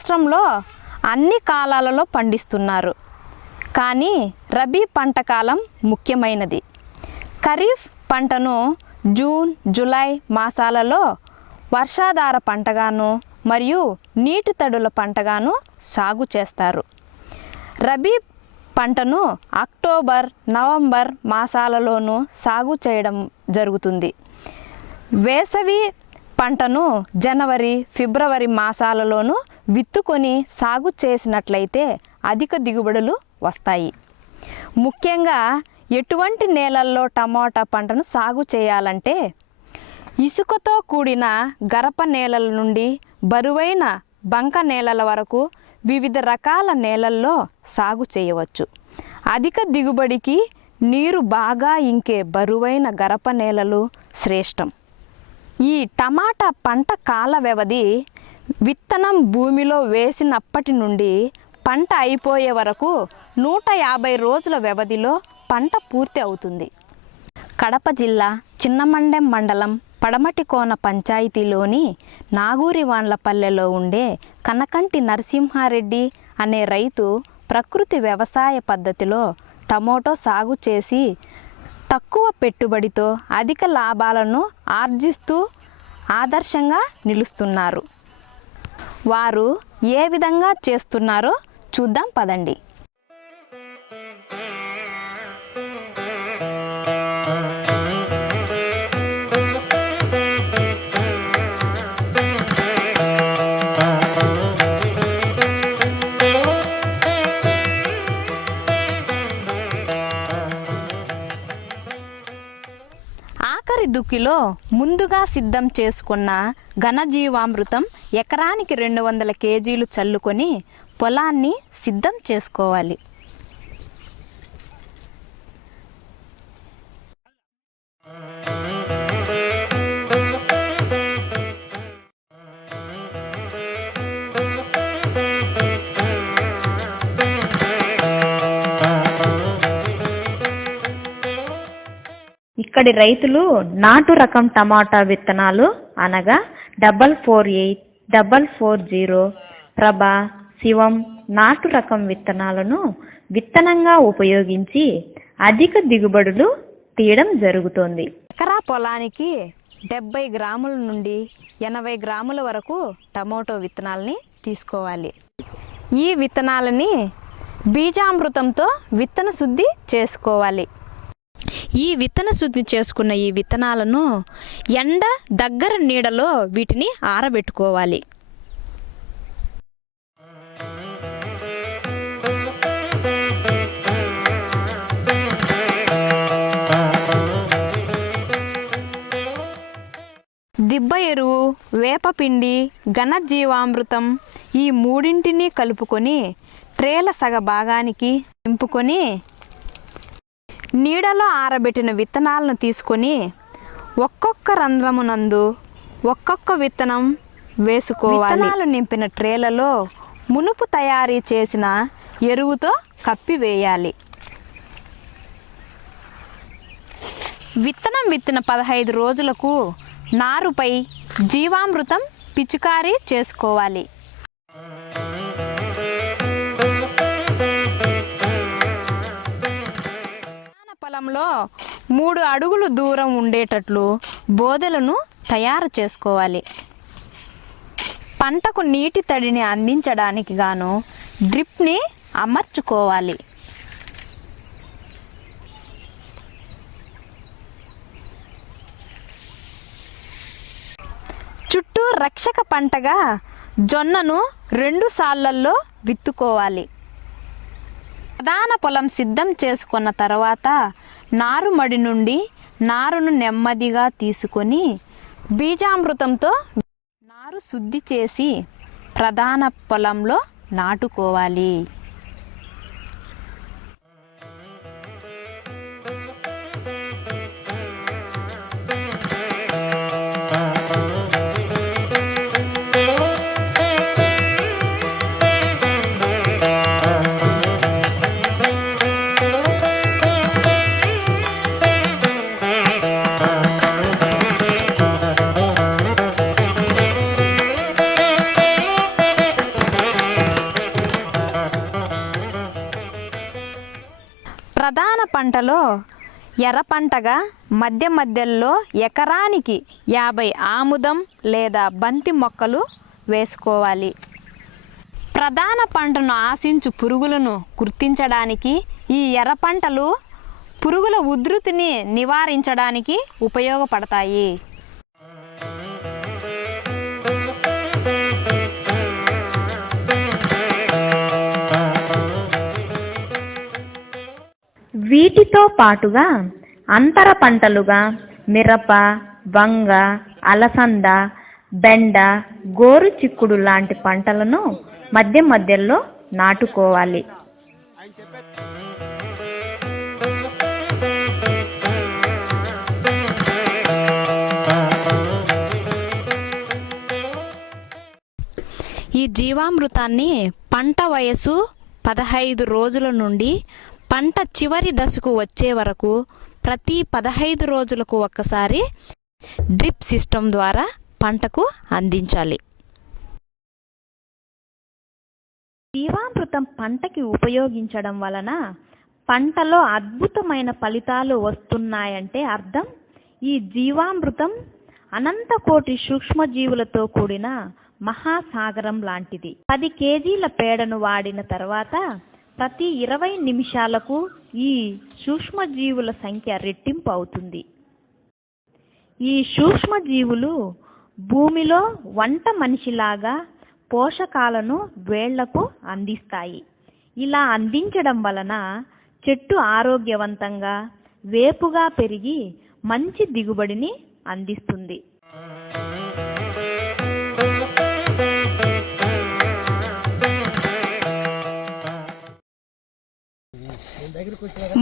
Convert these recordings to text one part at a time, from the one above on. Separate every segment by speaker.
Speaker 1: రాష్ట్రంలో అన్ని కాలాలలో పండిస్తున్నారు. కానీ రబీ పంట కాలం ముఖ్యమైనది. ఖరీఫ్ పంటను జూన్ జూలై మాసాలలో వర్షాధార పంటగాను మరియు నీటి తడుల పంటగాను సాగు చేస్తారు. రబీ పంటను అక్టోబర్ నవంబర్ మాసాలలోనూ సాగు చేయడం జరుగుతుంది. వేసవి పంటను జనవరి ఫిబ్రవరి మాసాలలోనూ విత్తుకొని సాగు చేసినట్లయితే అధిక దిగుబడులు వస్తాయి. ముఖ్యంగా ఎటువంటి నేలల్లో టమాటా పంటను సాగు చేయాలంటే ఇసుకతో కూడిన గరప నేలల నుండి బరువైన బంక నేలల వరకు వివిధ రకాల నేలల్లో సాగు చేయవచ్చు. అధిక దిగుబడికి నీరు బాగా ఇంకే బరువైన గరప నేలలు శ్రేష్టం. ఈ టమాటా పంట కాల వ్యవధి విత్తనం భూమిలో వేసినప్పటి నుండి పంట అయిపోయే వరకు నూట యాభై రోజుల వ్యవధిలో పంట పూర్తి అవుతుంది. కడప జిల్లా చిన్నమండెం మండలం పడమటికోన పంచాయతీలోని నాగూరివాండ్లపల్లెలో ఉండే కనకంటి నరసింహారెడ్డి అనే రైతు ప్రకృతి వ్యవసాయ పద్ధతిలో టమోటో సాగు చేసి తక్కువ పెట్టుబడితో అధిక లాభాలను ఆర్జిస్తూ ఆదర్శంగా నిలుస్తున్నారు. వారు ఏ విధంగా చేస్తున్నారో చూద్దాం పదండి. ఆఖరి దుక్కిలో ముందుగా సిద్ధం చేసుకున్న ఘనజీవామృతం ఎకరానికి రెండు వందల కేజీలు చల్లుకొని పొలాన్ని సిద్ధం చేసుకోవాలి. ఇక్కడి రైతులు నాటు రకం టమాటా విత్తనాలు అనగా double four eight double four zero Prabha Shivam నాటు రకం విత్తనాలను విత్తనంగా ఉపయోగించి అధిక దిగుబడులు తీయడం జరుగుతోంది. ఎకరా పొలానికి డెబ్బై గ్రాముల నుండి ఎనభై గ్రాముల వరకు టమోటో విత్తనాలని తీసుకోవాలి. ఈ విత్తనాలని బీజామృతంతో విత్తన శుద్ధి చేసుకోవాలి. ఈ విత్తన శుద్ధి చేసుకున్న ఈ విత్తనాలను ఎండ దగ్గర నీడలో వీటిని ఆరబెట్టుకోవాలి. దిబ్బ ఎరువు వేపపిండి ఘనజీవామృతం ఈ మూడింటిని కలుపుకొని ట్రేల సగ భాగానికి నింపుకొని నీడలో ఆరబెట్టిన విత్తనాలను తీసుకొని ఒక్కొక్క రంధ్రమునందు ఒక్కొక్క విత్తనం వేసుకోవాలి. విత్తనాలు నింపిన ట్రేలలో మునుపు తయారీ చేసిన ఎరువుతో కప్పివేయాలి విత్తనం విత్తిన పదహైదు రోజులకు నారుపై జీవామృతం పిచికారీ చేసుకోవాలి. ప్రధాన మూడు అడుగులు దూరం ఉండేటట్లు బోదెలను తయారు చేసుకోవాలి. పంటకు నీటి తడిని అందించడానికి గాను డ్రిప్ని అమర్చుకోవాలి. చుట్టూ రక్షక పంటగా జొన్నను రెండు సార్లల్లో విత్తుకోవాలి. ప్రధాన పొలం సిద్ధం చేసుకున్న తర్వాత నారుమడి నుండి నారును నెమ్మదిగా తీసుకొని బీజామృతంతో నారు శుద్ధి చేసి ప్రధాన పొలంలో నాటుకోవాలి. పంటలో ఎర్ర పంటగా మధ్య మధ్యలో ఎకరానికి యాభై ఆముదం లేదా బంతి మొక్కలు వేసుకోవాలి. ప్రధాన పంటను ఆశించు పురుగులను గుర్తించడానికి ఈ ఎర్ర పంటలు పురుగుల ఉధృతిని నివారించడానికి ఉపయోగపడతాయి. వీటితో పాటుగా అంతర పంటలుగా మిరప వంగ అలసంద బెండ గోరు చిక్కుడు లాంటి పంటలను మధ్య మధ్యలో నాటుకోవాలి. ఈ జీవామృతాన్ని పంట వయసు పదహైదు రోజుల నుండి పంట చివరి దశకు వచ్చే వరకు ప్రతి పదహైదు రోజులకు ఒక్కసారి డ్రిప్ సిస్టమ్ ద్వారా పంటకు అందించాలి. జీవామృతం పంటకి ఉపయోగించడం వలన పంటలో అద్భుతమైన ఫలితాలు వస్తున్నాయంటే అర్థం ఈ జీవామృతం అనంత కోటి సూక్ష్మజీవులతో కూడిన మహాసాగరం లాంటిది. పది కేజీల పేడను వాడిన తర్వాత ప్రతి ఇరవై నిమిషాలకు ఈ సూక్ష్మజీవుల సంఖ్య రెట్టింపు అవుతుంది. ఈ సూక్ష్మజీవులు భూమిలో వంట మనిషిలాగా పోషకాలను వేళ్ళకు అందిస్తాయి. ఇలా అందించడం వలన చెట్టు ఆరోగ్యవంతంగా వేపుగా పెరిగి మంచి దిగుబడిని అందిస్తుంది.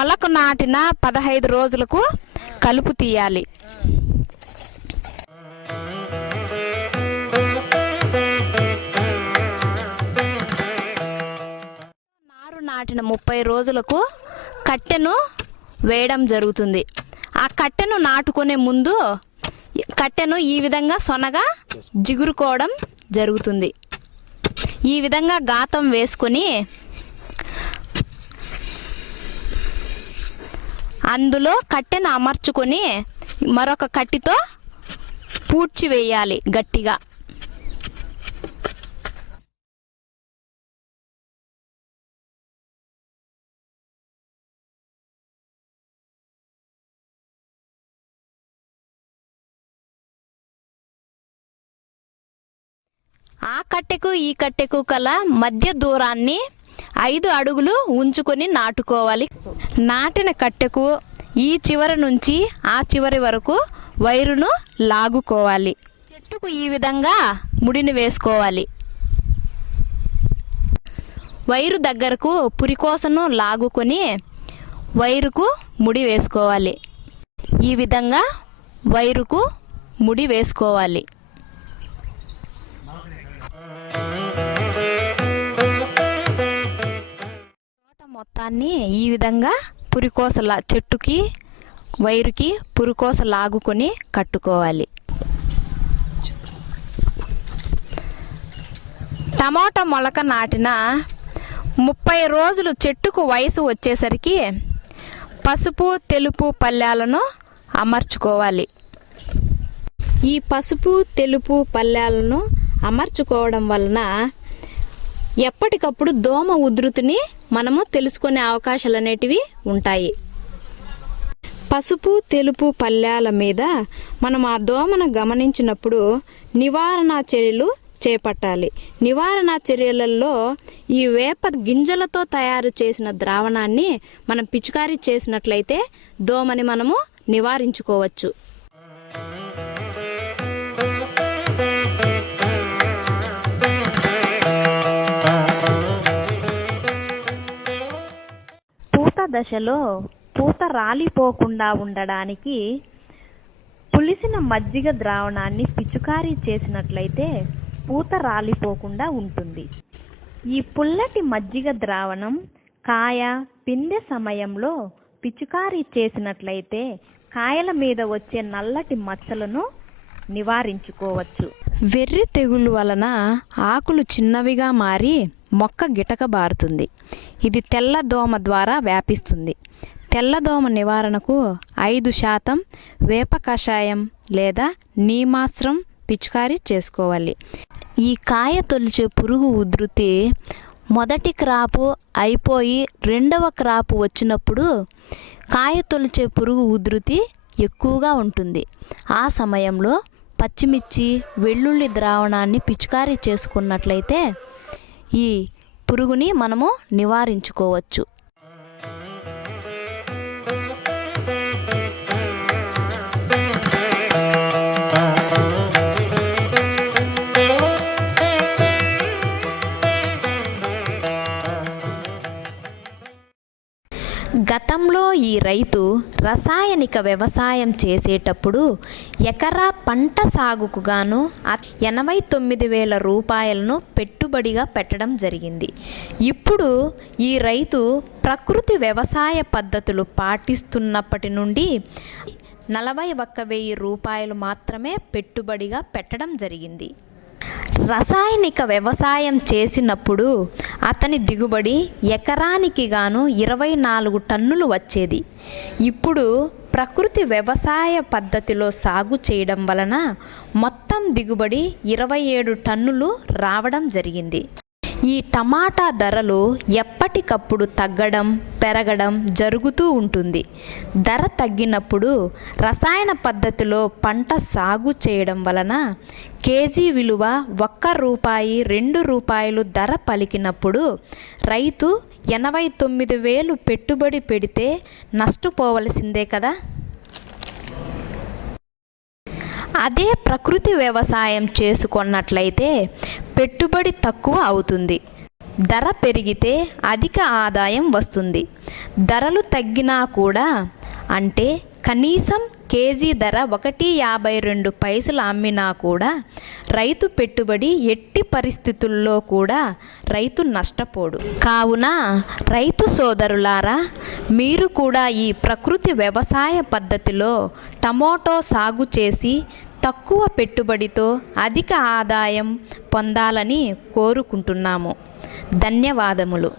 Speaker 1: మొలకు నాటిన పదహైదు రోజులకు కలుపు తీయాలి. నారు నాటిన ముప్పై రోజులకు కట్టెను వేయడం జరుగుతుంది. ఆ కట్టెను నాటుకునే ముందు కట్టెను ఈ విధంగా సొనగా జిగురుకోవడం జరుగుతుంది. ఈ విధంగా గాతం వేసుకొని అందులో కట్టెను అమర్చుకొని మరొక కట్టితో పూడ్చి వేయాలి గట్టిగా. ఆ కట్టెకు ఈ కట్టెకు కల మధ్య దూరాన్ని ఐదు అడుగులు ఉంచుకొని నాటుకోవాలి. నాటిన కట్టెకు ఈ చివరి నుంచి ఆ చివరి వరకు వైరును లాగుకోవాలి. చెట్టుకు ఈ విధంగా ముడిని వేసుకోవాలి. వైరు దగ్గరకు పురికోసను లాగుకొని వైరుకు ముడి వేసుకోవాలి. ఈ విధంగా వైరుకు ముడి వేసుకోవాలి. మొత్తాన్ని ఈ విధంగా పురికోసలా చెట్టుకి వైరుకి పురికోస లాగుకొని కట్టుకోవాలి. టమాటా మొలక నాటిన ముప్పై రోజులు చెట్టుకు వయసు వచ్చేసరికి పసుపు తెలుపు పళ్ళాలను అమర్చుకోవాలి. ఈ పసుపు తెలుపు పళ్ళాలను అమర్చుకోవడం వలన ఎప్పటికప్పుడు దోమ ఉధృతిని మనము తెలుసుకునే అవకాశాలు అనేటివి ఉంటాయి. పసుపు తెలుపు పళ్ళాల మీద మనం ఆ దోమను గమనించినప్పుడు నివారణ చర్యలు చేపట్టాలి. నివారణ చర్యలలో ఈ వేప గింజలతో తయారు చేసిన ద్రావణాన్ని మనం పిచికారీ చేసినట్లయితే దోమని మనము నివారించుకోవచ్చు. దశలో పూత రాలిపోకుండా ఉండడానికి పులిసిన మజ్జిగ ద్రావణాన్ని పిచుకారీ చేసినట్లయితే పూత రాలిపోకుండా ఉంటుంది. ఈ పుల్లటి మజ్జిగ ద్రావణం కాయ పిందె సమయంలో పిచుకారీ చేసినట్లయితే కాయల మీద వచ్చే నల్లటి మచ్చలను నివారించుకోవచ్చు. వెర్రి తెగులు వలన ఆకులు చిన్నవిగా మారి మొక్క గిటక బారుతుంది. ఇది తెల్ల దోమ ద్వారా వ్యాపిస్తుంది. తెల్లదోమ నివారణకు ఐదు శాతం వేప కషాయం లేదా నీమాస్త్రం పిచికారీ చేసుకోవాలి. ఈ కాయ తొలిచే పురుగు ఉధృతి మొదటి క్రాపు అయిపోయి రెండవ క్రాపు వచ్చినప్పుడు కాయ తొలిచే పురుగు ఉధృతి ఎక్కువగా ఉంటుంది. ఆ సమయంలో పచ్చిమిర్చి వెల్లుల్లి ద్రావణాన్ని పిచికారీ చేసుకున్నట్లయితే ఈ పురుగుని మనము నివారించుకోవచ్చు. గతంలో ఈ రైతు రసాయనిక వ్యవసాయం చేసేటప్పుడు ఎకరా పంట సాగుకు గాను ఎనభై తొమ్మిది వేల రూపాయలను పెట్టుబడిగా పెట్టడం జరిగింది. ఇప్పుడు ఈ రైతు ప్రకృతి వ్యవసాయ పద్ధతులు పాటిస్తున్నప్పటి నుండి నలభై ఒక్క వెయ్యి రూపాయలు మాత్రమే పెట్టుబడిగా పెట్టడం జరిగింది. రసాయనిక వ్యవసాయం చేసినప్పుడు అతని దిగుబడి ఎకరానికి గాను ఇరవై నాలుగు టన్నులు వచ్చేది. ఇప్పుడు ప్రకృతి వ్యవసాయ పద్ధతిలో సాగు చేయడం వలన మొత్తం దిగుబడి ఇరవై ఏడు టన్నులు రావడం జరిగింది. ఈ టమాటా ధరలు ఎప్పటికప్పుడు తగ్గడం పెరగడం జరుగుతూ ఉంటుంది. ధర తగ్గినప్పుడు రసాయన పద్ధతిలో పంట సాగు చేయడం వలన కేజీ విలువ ఒక్క రూపాయి రెండు రూపాయలు ధర పలికినప్పుడు రైతు ఎనభై తొమ్మిది వేలు పెట్టుబడి పెడితే నష్టపోవలసిందే కదా? అదే ప్రకృతి వ్యవసాయం చేసుకున్నట్లయితే పెట్టుబడి తక్కువ అవుతుంది. ధర పెరిగితే అధిక ఆదాయం వస్తుంది. ధరలు తగ్గినా కూడా అంటే కనీసం కేజీ ధర ఒకటి యాభై రెండు పైసలు అమ్మినా కూడా రైతు పెట్టుబడి ఎట్టి పరిస్థితుల్లో కూడా రైతు నష్టపోడు. కావున రైతు సోదరులారా మీరు కూడా ఈ ప్రకృతి వ్యవసాయ పద్ధతిలో టమోటో సాగు చేసి తక్కువ పెట్టుబడితో అధిక ఆదాయం పొందాలని కోరుకుంటున్నాము. ధన్యవాదములు.